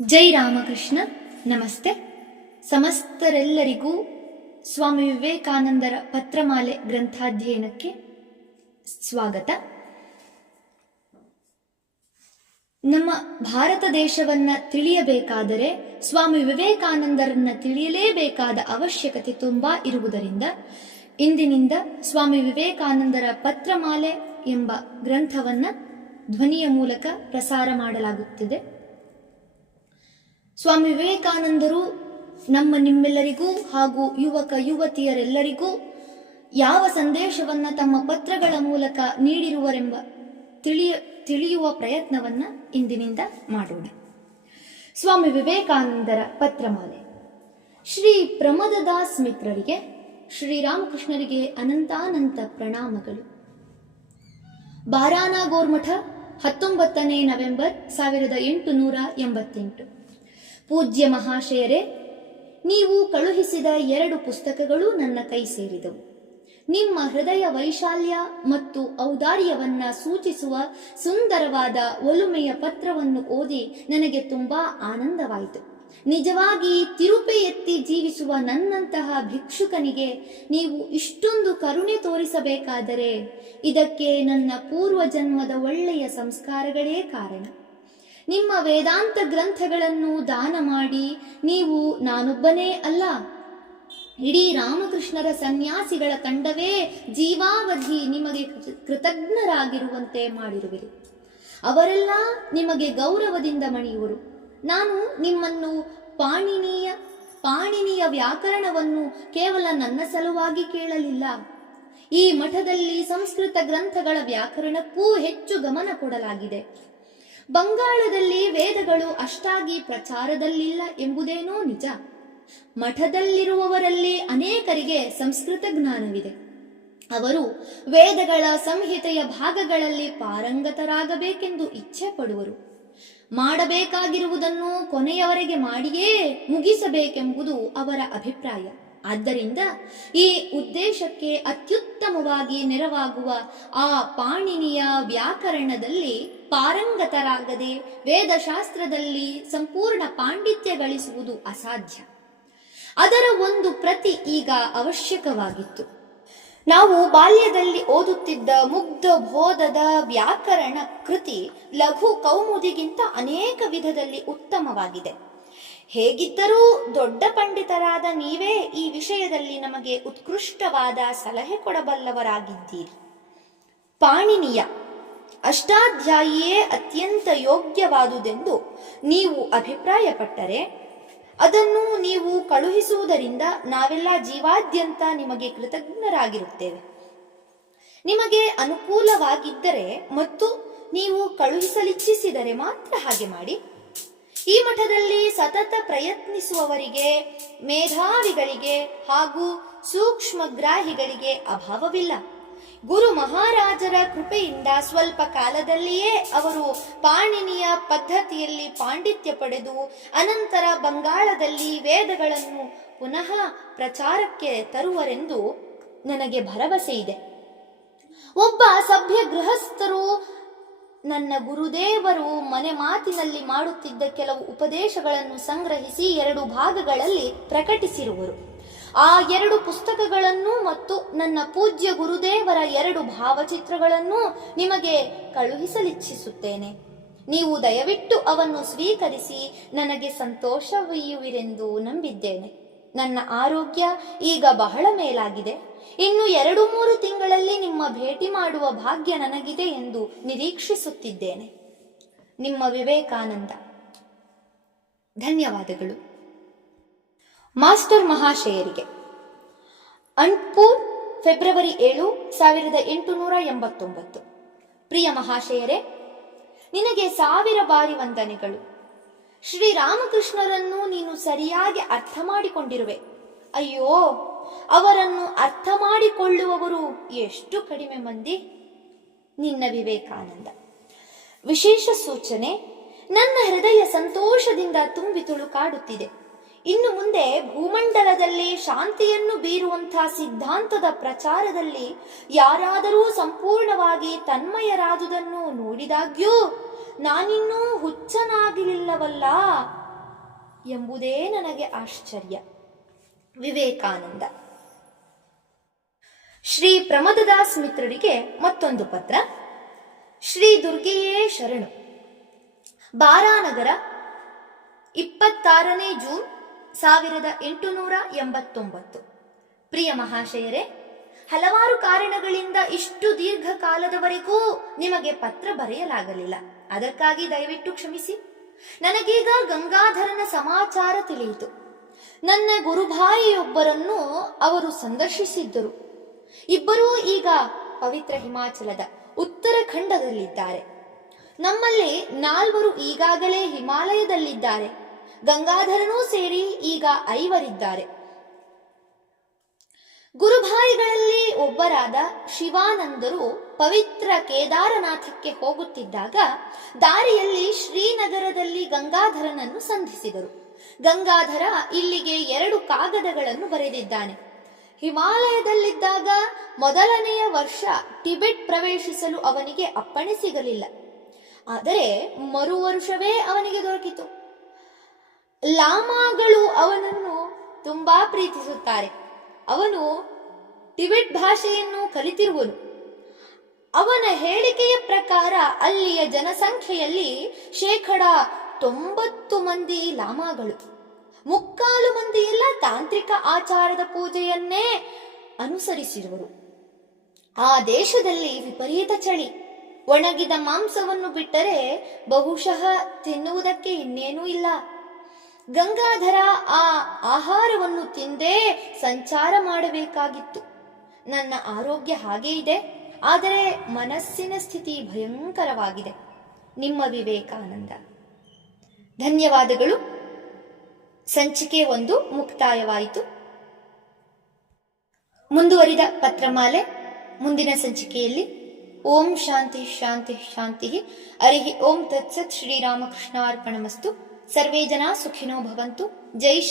ಜೈ ರಾಮಕೃಷ್ಣ. ನಮಸ್ತೆ. ಸಮಸ್ತರೆಲ್ಲರಿಗೂ ಸ್ವಾಮಿ ವಿವೇಕಾನಂದರ ಪತ್ರಮಾಲೆ ಗ್ರಂಥಾಧ್ಯಯನಕ್ಕೆ ಸ್ವಾಗತ. ನಮ್ಮ ಭಾರತ ದೇಶವನ್ನ ತಿಳಿಯಬೇಕಾದರೆ ಸ್ವಾಮಿ ವಿವೇಕಾನಂದರನ್ನ ತಿಳಿಯಲೇಬೇಕಾದ ಅವಶ್ಯಕತೆ ತುಂಬಾ ಇರುವುದರಿಂದ ಇಂದಿನಿಂದ ಸ್ವಾಮಿ ವಿವೇಕಾನಂದರ ಪತ್ರಮಾಲೆ ಎಂಬ ಗ್ರಂಥವನ್ನ ಧ್ವನಿಯ ಮೂಲಕ ಪ್ರಸಾರ ಮಾಡಲಾಗುತ್ತಿದೆ. ಸ್ವಾಮಿ ವಿವೇಕಾನಂದರು ನಿಮ್ಮೆಲ್ಲರಿಗೂ ಹಾಗೂ ಯುವಕ ಯುವತಿಯರೆಲ್ಲರಿಗೂ ಯಾವ ಸಂದೇಶವನ್ನ ತಮ್ಮ ಪತ್ರಗಳ ಮೂಲಕ ನೀಡಿರುವರೆಂಬ ತಿಳಿಯುವ ಪ್ರಯತ್ನವನ್ನ ಇಂದಿನಿಂದ ಮಾಡೋಣ. ಸ್ವಾಮಿ ವಿವೇಕಾನಂದರ ಪತ್ರಮಾಲೆ. ಶ್ರೀ ಪ್ರಮದದಾಸ್ ಮಿತ್ರರಿಗೆ, ಶ್ರೀರಾಮಕೃಷ್ಣರಿಗೆ ಅನಂತಾನಂತ ಪ್ರಣಾಮಗಳು. ಬಾರಾನ ಗೋರ್ಮಠ, 19 ನವೆಂಬರ್ 1888. ಪೂಜ್ಯ ಮಹಾಶಯರೇ, ನೀವು ಕಳುಹಿಸಿದ 2 ಪುಸ್ತಕಗಳು ನನ್ನ ಕೈ ಸೇರಿದವು. ನಿಮ್ಮ ಹೃದಯ ವೈಶಾಲ್ಯ ಮತ್ತು ಔದಾರ್ಯವನ್ನ ಸೂಚಿಸುವ ಸುಂದರವಾದ ಒಲುಮೆಯ ಪತ್ರವನ್ನು ಓದಿ ನನಗೆ ತುಂಬಾ ಆನಂದವಾಯಿತು. ನಿಜವಾಗಿ ತಿರುಪೆ ಎತ್ತಿ ಜೀವಿಸುವ ನನ್ನಂತಹ ಭಿಕ್ಷುಕನಿಗೆ ನೀವು ಇಷ್ಟೊಂದು ಕರುಣೆ ತೋರಿಸಬೇಕಾದರೆ ಇದಕ್ಕೆ ನನ್ನ ಪೂರ್ವಜನ್ಮದ ಒಳ್ಳೆಯ ಸಂಸ್ಕಾರಗಳೇ ಕಾರಣ. ನಿಮ್ಮ ವೇದಾಂತ ಗ್ರಂಥಗಳನ್ನು ದಾನ ಮಾಡಿ ನೀವು ನಾನೊಬ್ಬನೇ ಅಲ್ಲ, ಇಡೀ ರಾಮಕೃಷ್ಣರ ಸನ್ಯಾಸಿಗಳ ತಂಡವೇ ಜೀವಾವಧಿ ನಿಮಗೆ ಕೃತಜ್ಞರಾಗಿರುವಂತೆ ಮಾಡಿರುವಿರಿ. ಅವರೆಲ್ಲ ನಿಮಗೆ ಗೌರವದಿಂದ ಮಣಿಯುವರು. ನಾನು ನಿಮ್ಮನ್ನು ಪಾಣಿನಿಯ ವ್ಯಾಕರಣವನ್ನು ಕೇವಲ ನನ್ನ ಸಲುವಾಗಿ ಕೇಳಲಿಲ್ಲ. ಈ ಮಠದಲ್ಲಿ ಸಂಸ್ಕೃತ ಗ್ರಂಥಗಳ ವ್ಯಾಕರಣಕ್ಕೂ ಹೆಚ್ಚು ಗಮನ ಕೊಡಲಾಗಿದೆ. ಬಂಗಾಳದಲ್ಲಿ ವೇದಗಳು ಅಷ್ಟಾಗಿ ಪ್ರಚಾರದಲ್ಲಿಲ್ಲ ಎಂಬುದೇನೋ ನಿಜ. ಮಠದಲ್ಲಿರುವವರಲ್ಲಿ ಅನೇಕರಿಗೆ ಸಂಸ್ಕೃತ ಜ್ಞಾನವಿದೆ. ಅವರು ವೇದಗಳ ಸಂಹಿತೆಯ ಭಾಗಗಳಲ್ಲಿ ಪಾರಂಗತರಾಗಬೇಕೆಂದು ಇಚ್ಛೆ ಪಡುವರು. ಮಾಡಬೇಕಾಗಿರುವುದನ್ನು ಕೊನೆಯವರೆಗೆ ಮಾಡಿಯೇ ಮುಗಿಸಬೇಕೆಂಬುದು ಅವರ ಅಭಿಪ್ರಾಯ. ಆದ್ದರಿಂದ ಈ ಉದ್ದೇಶಕ್ಕೆ ಅತ್ಯುತ್ತಮವಾಗಿ ನೆರವಾಗುವ ಆ ಪಾಣಿನಿಯ ವ್ಯಾಕರಣದಲ್ಲಿ ಪಾರಂಗತರಾಗದೆ ವೇದಶಾಸ್ತ್ರದಲ್ಲಿ ಸಂಪೂರ್ಣ ಪಾಂಡಿತ್ಯ ಗಳಿಸುವುದು ಅಸಾಧ್ಯ. ಅದರ ಒಂದು ಪ್ರತಿ ಈಗ ಅವಶ್ಯಕವಾಗಿತ್ತು. ನಾವು ಬಾಲ್ಯದಲ್ಲಿ ಓದುತ್ತಿದ್ದ ಮುಗ್ಧ ಬೋಧದ ವ್ಯಾಕರಣ ಕೃತಿ ಲಘು ಕೌಮುದಿಗಿಂತ ಅನೇಕ ವಿಧದಲ್ಲಿ ಉತ್ತಮವಾಗಿದೆ. ಹೇಗಿದ್ದರೂ ದೊಡ್ಡ ಪಂಡಿತರಾದ ನೀವೇ ಈ ವಿಷಯದಲ್ಲಿ ನಮಗೆ ಉತ್ಕೃಷ್ಟವಾದ ಸಲಹೆ ಕೊಡಬಲ್ಲವರಾಗಿದ್ದೀರಿ. ಪಾಣಿನಿಯ ಅಷ್ಟಾಧ್ಯಾಯಿಯೇ ಅತ್ಯಂತ ಯೋಗ್ಯವಾದುದೆಂದು ನೀವು ಅಭಿಪ್ರಾಯಪಟ್ಟರೆ ಅದನ್ನು ನೀವು ಕಳುಹಿಸುವುದರಿಂದ ನಾವೆಲ್ಲ ಜೀವಾದ್ಯಂತ ನಿಮಗೆ ಕೃತಜ್ಞರಾಗಿರುತ್ತೇವೆ. ನಿಮಗೆ ಅನುಕೂಲವಾಗಿದ್ದರೆ ಮತ್ತು ನೀವು ಕಳುಹಿಸಲಿಚ್ಛಿಸಿದರೆ ಮಾತ್ರ ಹಾಗೆ ಮಾಡಿ. ಈ ಮಠದಲ್ಲಿ ಸತತ ಪ್ರಯತ್ನಿಸುವವರಿಗೆ, ಮೇಧಾವಿಗಳಿಗೆ ಹಾಗೂ ಸೂಕ್ಷ್ಮಗ್ರಾಹಿಗಳಿಗೆ ಅಭಾವವಿಲ್ಲ. ಗುರು ಮಹಾರಾಜರ ಕೃಪೆಯಿಂದ ಸ್ವಲ್ಪ ಕಾಲದಲ್ಲಿಯೇ ಅವರು ಪಾಣಿನಿಯ ಪದ್ಧತಿಯಲ್ಲಿ ಪಾಂಡಿತ್ಯ ಪಡೆದು ಅನಂತರ ಬಂಗಾಳದಲ್ಲಿ ವೇದಗಳನ್ನು ಪುನಃ ಪ್ರಚಾರಕ್ಕೆ ತರುವರೆಂದು ನನಗೆ ಭರವಸೆ ಇದೆ. ಒಬ್ಬ ಸಭ್ಯ ಗೃಹಸ್ಥರು ನನ್ನ ಗುರುದೇವರು ಮನೆ ಮಾತಿನಲ್ಲಿ ಮಾಡುತ್ತಿದ್ದ ಕೆಲವು ಉಪದೇಶಗಳನ್ನು ಸಂಗ್ರಹಿಸಿ 2 ಭಾಗಗಳಲ್ಲಿ ಪ್ರಕಟಿಸಿರುವರು. ಆ 2 ಪುಸ್ತಕಗಳನ್ನು ಮತ್ತು ನನ್ನ ಪೂಜ್ಯ ಗುರುದೇವರ 2 ಭಾವಚಿತ್ರಗಳನ್ನು ನಿಮಗೆ ಕಳುಹಿಸಲಿಚ್ಛಿಸುತ್ತೇನೆ. ನೀವು ದಯವಿಟ್ಟು ಅವನ್ನು ಸ್ವೀಕರಿಸಿ ನನಗೆ ಸಂತೋಷವೀಯುವಿರೆಂದು ನಂಬಿದ್ದೇನೆ. ನನ್ನ ಆರೋಗ್ಯ ಈಗ ಬಹಳ ಮೇಲಾಗಿದೆ. ಇನ್ನು 2-3 ತಿಂಗಳಲ್ಲಿ ನಿಮ್ಮ ಭೇಟಿ ಮಾಡುವ ಭಾಗ್ಯ ನನಗಿದೆ ಎಂದು ನಿರೀಕ್ಷಿಸುತ್ತಿದ್ದೇನೆ. ನಿಮ್ಮ ವಿವೇಕಾನಂದ. ಧನ್ಯವಾದಗಳು. ಮಾಸ್ಟರ್ ಮಹಾಶಯರಿಗೆ. ಅಣ್ಪುರ್, ಫೆಬ್ರವರಿ 7, 1889. ಪ್ರಿಯ ಮಹಾಶಯರೇ, ನಿನಗೆ 1000 ಬಾರಿ ವಂದನೆಗಳು. ಶ್ರೀರಾಮಕೃಷ್ಣರನ್ನು ನೀನು ಸರಿಯಾಗಿ ಅರ್ಥ ಮಾಡಿಕೊಂಡಿರುವೆ. ಅಯ್ಯೋ, ಅವರನ್ನು ಅರ್ಥ ಮಾಡಿಕೊಳ್ಳುವವರು ಎಷ್ಟು ಕಡಿಮೆ ಮಂದಿ. ನಿನ್ನ ವಿವೇಕಾನಂದ. ವಿಶೇಷ ಸೂಚನೆ. ನನ್ನ ಹೃದಯ ಸಂತೋಷದಿಂದ ತುಂಬಿ ತುಳುಕಾಡುತ್ತಿದೆ. ಇನ್ನು ಮುಂದೆ ಭೂಮಂಡಲದಲ್ಲಿ ಶಾಂತಿಯನ್ನು ಬೀರುವಂತಹ ಸಿದ್ಧಾಂತದ ಪ್ರಚಾರದಲ್ಲಿ ಯಾರಾದರೂ ಸಂಪೂರ್ಣವಾಗಿ ತನ್ಮಯರಾದುದನ್ನು ನೋಡಿದಾಗ್ಯೂ ನಾನಿನ್ನೂ ಹುಚ್ಚನಾಗಿರಲಿಲ್ಲವಲ್ಲ ಎಂಬುದೇ ನನಗೆ ಆಶ್ಚರ್ಯ. ವಿವೇಕಾನಂದ. ಶ್ರೀ ಪ್ರಮದದಾಸ್ ಮಿತ್ರರಿಗೆ ಮತ್ತೊಂದು ಪತ್ರ. ಶ್ರೀ ದುರ್ಗೆಯೇ ಶರಣು. ಬಾರಾನಗರ, 26ನೇ ಜೂನ್ 1889. ಪ್ರಿಯ ಮಹಾಶಯರೇ, ಹಲವಾರು ಕಾರಣಗಳಿಂದ ಇಷ್ಟು ದೀರ್ಘಕಾಲದವರೆಗೂ ನಿಮಗೆ ಪತ್ರ ಬರೆಯಲಾಗಲಿಲ್ಲ. ಅದಕ್ಕಾಗಿ ದಯವಿಟ್ಟು ಕ್ಷಮಿಸಿ. ನನಗೀಗ ಗಂಗಾಧರನ ಸಮಾಚಾರ ತಿಳಿಯಿತು. ನನ್ನ ಗುರುಭಾಯಿಯೊಬ್ಬರನ್ನು ಅವರು ಸಂದರ್ಶಿಸಿದ್ದರು. ಇಬ್ಬರೂ ಈಗ ಪವಿತ್ರ ಹಿಮಾಚಲದ ಉತ್ತರಾಖಂಡದಲ್ಲಿದ್ದಾರೆ. ನಮ್ಮಲ್ಲಿ 4 ಈಗಾಗಲೇ ಹಿಮಾಲಯದಲ್ಲಿದ್ದಾರೆ. ಗಂಗಾಧರನೂ ಸೇರಿ ಈಗ 5 ಗುರುಭಾಯಿಗಳಲ್ಲಿ ಒಬ್ಬರಾದ ಶಿವಾನಂದರು ಪವಿತ್ರ ಕೇದಾರನಾಥಕ್ಕೆ ಹೋಗುತ್ತಿದ್ದಾಗ ದಾರಿಯಲ್ಲಿ ಶ್ರೀನಗರದಲ್ಲಿ ಗಂಗಾಧರನನ್ನು ಸಂಧಿಸಿದರು. ಗಂಗಾಧರ ಇಲ್ಲಿಗೆ 2 ಕಾಗದಗಳನ್ನು ಬರೆದಿದ್ದಾನೆ. ಹಿಮಾಲಯದಲ್ಲಿದ್ದಾಗ ಮೊದಲನೆಯ ವರ್ಷ ಟಿಬೆಟ್ ಪ್ರವೇಶಿಸಲು ಅವನಿಗೆ ಅಪ್ಪಣೆ ಸಿಗಲಿಲ್ಲ. ಆದರೆ ಮರುವರುಷವೇ ಅವನಿಗೆ ದೊರಕಿತು. ಲಾಮಾಗಳು ಅವನನ್ನು ತುಂಬಾ ಪ್ರೀತಿಸುತ್ತಾರೆ. ಅವನು ಟಿಬೆಟ್ ಭಾಷೆಯನ್ನು ಕಲಿತಿರುವನು. ಅವನ ಹೇಳಿಕೆಯ ಪ್ರಕಾರ ಅಲ್ಲಿಯ ಜನಸಂಖ್ಯೆಯಲ್ಲಿ 90% ಮಂದಿ ಲಾಮಾಗಳು. 3/4 ಮಂದಿ ಎಲ್ಲ ತಾಂತ್ರಿಕ ಆಚಾರದ ಪೂಜೆಯನ್ನೇ ಅನುಸರಿಸಿರುವರು. ಆ ದೇಶದಲ್ಲಿ ವಿಪರೀತ ಚಳಿ. ಒಣಗಿದ ಮಾಂಸವನ್ನು ಬಿಟ್ಟರೆ ಬಹುಶಃ ತಿನ್ನುವುದಕ್ಕೆ ಇನ್ನೇನೂ ಇಲ್ಲ. ಗಂಗಾಧರ ಆ ಆಹಾರವನ್ನು ತಿಂದೇ ಸಂಚಾರ ಮಾಡಬೇಕಾಗಿತ್ತು. ನನ್ನ ಆರೋಗ್ಯ ಹಾಗೇ ಇದೆ, ಆದರೆ ಮನಸ್ಸಿನ ಸ್ಥಿತಿ ಭಯಂಕರವಾಗಿದೆ. ನಿಮ್ಮ ವಿವೇಕಾನಂದ. ಧನ್ಯವಾದಗಳು. ಸಂಚಿಕೆ 1 ಮುಕ್ತಾಯವಾಯಿತು. ಮುಂದುವರಿದ ಪತ್ರಮಾಲೆ ಮುಂದಿನ ಸಂಚಿಕೆಯಲ್ಲಿ. ಓಂ ಶಾಂತಿ ಶಾಂತಿ ಶಾಂತಿ. ಹರಿ ಓಂ ತತ್ಸತ್. ಶ್ರೀರಾಮಕೃಷ್ಣಾರ್ಪಣಮಸ್ತು. ಸರ್ವೇ ಜನ ಸುಖಿನೋ ಭವಂತು. ಜೈ ಶ್ರೀ